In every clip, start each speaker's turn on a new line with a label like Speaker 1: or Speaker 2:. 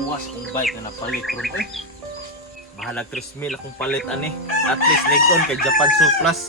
Speaker 1: buwas kung bike na napalit ron. Uy, mahalag 3,000 akong palit ani. At least Nikon kay Japan surplus.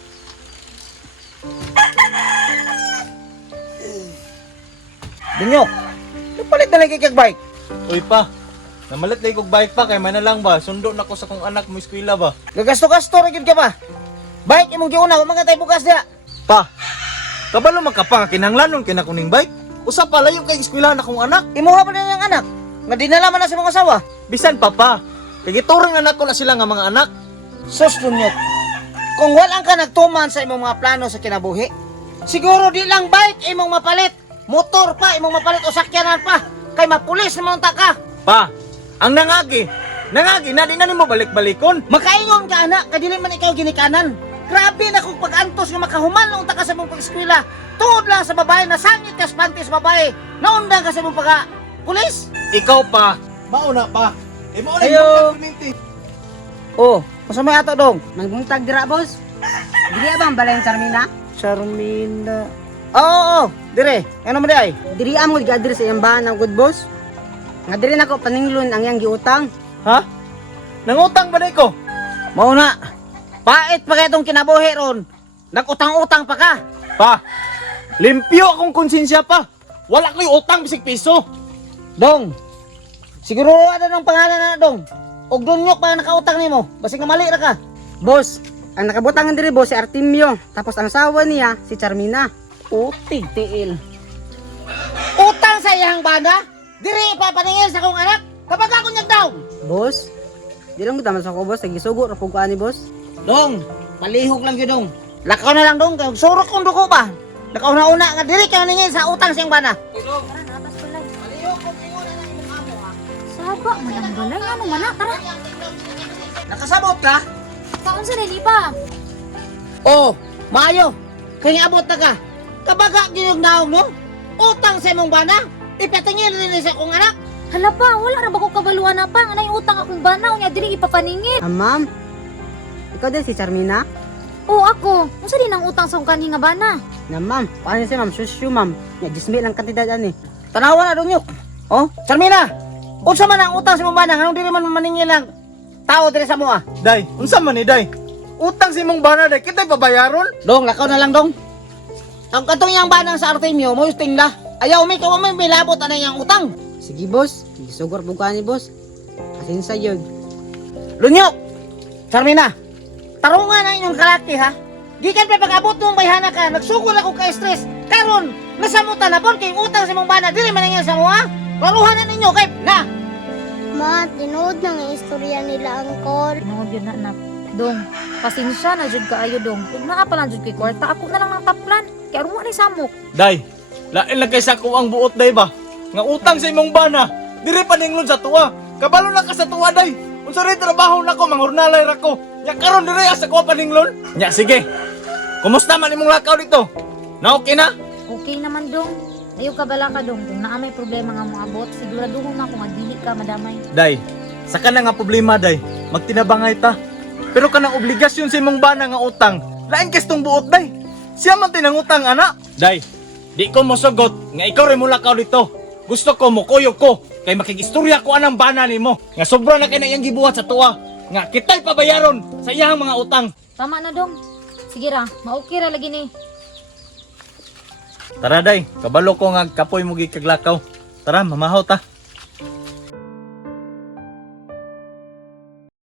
Speaker 2: Dunyok, napalit na lagi kag bike.
Speaker 1: Uy pa, namalit na ikog bike pa kay man na lang ba? Sundo na ko sa kong anak mo eskwela ba?
Speaker 2: Gagasto-gasto ra gyud ka ba? Bike imong giuna, wa man tay bukas diha.
Speaker 1: Pa, kabalo man ka pa nga kinahanglanon kay na kuning bike? Usa pa layo kay eskwelahan akong anak.
Speaker 2: Imuha pa na niyang anak. Nga dinala man na sa mga asawa.
Speaker 1: Bisan pa. Kay gituring anak ko na sila nga mga anak.
Speaker 2: Sus, Dunyok, kung walang ka nagtuman sa imong mga plano sa kinabuhi, siguro di lang bike imong mapalit, motor pa imong mapalit o sakyanan pa, kay mapulis naman ta ka.
Speaker 1: Pa, ang nangagi na di na nimo balik-balikon.
Speaker 2: Makaingon ka anak, kadili man ikaw ginikanan. Grabe na kung pag-antos nga makahuman nung ta ka sa mong pag-eskwela. Tuod lang sa babae, nasangit ka sa panty sa babae. Naundang ka sa mong pagka-pulis.
Speaker 1: Ikaw pa. Mauna pa. Mo na
Speaker 2: Ayo.
Speaker 1: yung community.
Speaker 2: Oh, masama ato dong.
Speaker 3: Mangbungtag dira, boss. Dili bang balay ang Charmina?
Speaker 2: Charmina. Oo, dire. Ano mo di ay?
Speaker 3: Diri amo giadri sa iyang bahan ng good boss. Nga diri nako paninglon ang iyang giutang.
Speaker 1: Ha? Nangutang ba na ko?
Speaker 2: Mauna. Pait pa kaya itong kinabuhi ron. Nag-utang-utang pa ka.
Speaker 1: Pa, limpyo akong konsensya pa. Wala ko'y utang bisig piso.
Speaker 2: Dong, siguro ano ng pangalan na dong? Og Dunyok pa nakautang nimo. Basig nga mali ra ka.
Speaker 3: Boss, ang nakabutangan diri boss si Artemio, tapos ang asawa niya si Charmina.
Speaker 2: Utig tiil. Utang sa iyang bana? Diri pa paningil sa kong anak. Kapag ako niyag daw.
Speaker 3: Boss, di lang gutaman sa ko boss, nagisugo ra pug ani boss.
Speaker 2: Dong, palihog lang yun dong. Lakaw na lang dong, kaya surok kong duko ba? Lakaw na una nga diri ka maningil sa utang sa iyang bana.
Speaker 4: Tara, natas balay.
Speaker 2: Palihog kong ingon na imong amo ha.
Speaker 4: Saba, manang balay. Ano man na? Tara.
Speaker 2: Nakasabot ka?
Speaker 4: Kaon sa pa.
Speaker 2: Oh, maayo. Kaya abot na ka. Kabaga gyud naong no? Utang sa imong bana. Ipatingil rin sa kong anak.
Speaker 4: Hala pa, wala ra ba ko kabaluan na pa. Anay utang akong banaw niya diri ipapaningit.
Speaker 3: Ma'am, ikaw din si Charmina?
Speaker 4: Oo ako. Unsa din ang utang sa akong kanhi nga bana?
Speaker 3: Na ma'am, paano si ma'am? Shushu ma'am. Nga 10,000 ang kantidad ani.
Speaker 2: Tanawa na Dunyok. Oh, Charmina. Unsa man ang utang sa imong bana? Anong dili man maningil lang tao diri sa moa?
Speaker 1: Day, unsa man ni Day? Utang si mong bana day, kita'y pabayaron?
Speaker 2: Dong, lakaw na lang dong. Ang katong yang banang sa Artemio, mo tingla. Ayaw may kawa may milabot ana yang utang.
Speaker 3: Sige boss, gisugor pug ani boss. Asinsa yun.
Speaker 2: Lunyok. Charmina. Tarungan na inyong kalaki ha. Gikan pa pag-abot mong bayhana ka, nagsugod ako ka stress. Karon, nasamutan na pon kay utang sa imong bana dili man nangyari sa mo ha. Klaruhan na ninyo kay na.
Speaker 5: Ma, tinood na nga istorya nila, Angkol.
Speaker 4: Tinood yun na, anak. Dong, pasensya na jud kaayo dong. Ug naa pa lang jud kay kwarta, ako na lang ang taplan. Kay aron mo ni samok.
Speaker 1: Day, lain lang kay sa ko ang buot day ba? Nga utang sa imong bana, diri paninglon sa tuwa. Kabalo na ka sa tuwa day. Unsa ray trabaho nako manghurnalay ra ko. Nya karon diri sa ko paninglon. Nya sige. Kumusta man imong lakaw dito? Na okay na?
Speaker 4: Okay naman dong. Ayaw ka bala ka dong. Kung naa may problema nga mga abot, siguraduhon na kung dili ka madamay.
Speaker 1: Day, sa ka na nga problema day, magtinabangay ta. Pero kanang obligasyon sa imong bana nga utang, lain kes tong buot day. Siya man tinangutang ana. Day, di ko mosugot nga ikaw rin mo lakaw dito. Gusto ko mo kuyog ko kay makigistorya ko anang bana nimo. Nga sobra na kay na iyang gibuhat sa tuwa. Nga kitay pabayaron sa iyang mga utang.
Speaker 4: Tama na dong. Sige ra, maukay ra lagi ni.
Speaker 1: Tara day, kabalo ko nga kapoy mo gikaglakaw. Tara, mamahaw ta.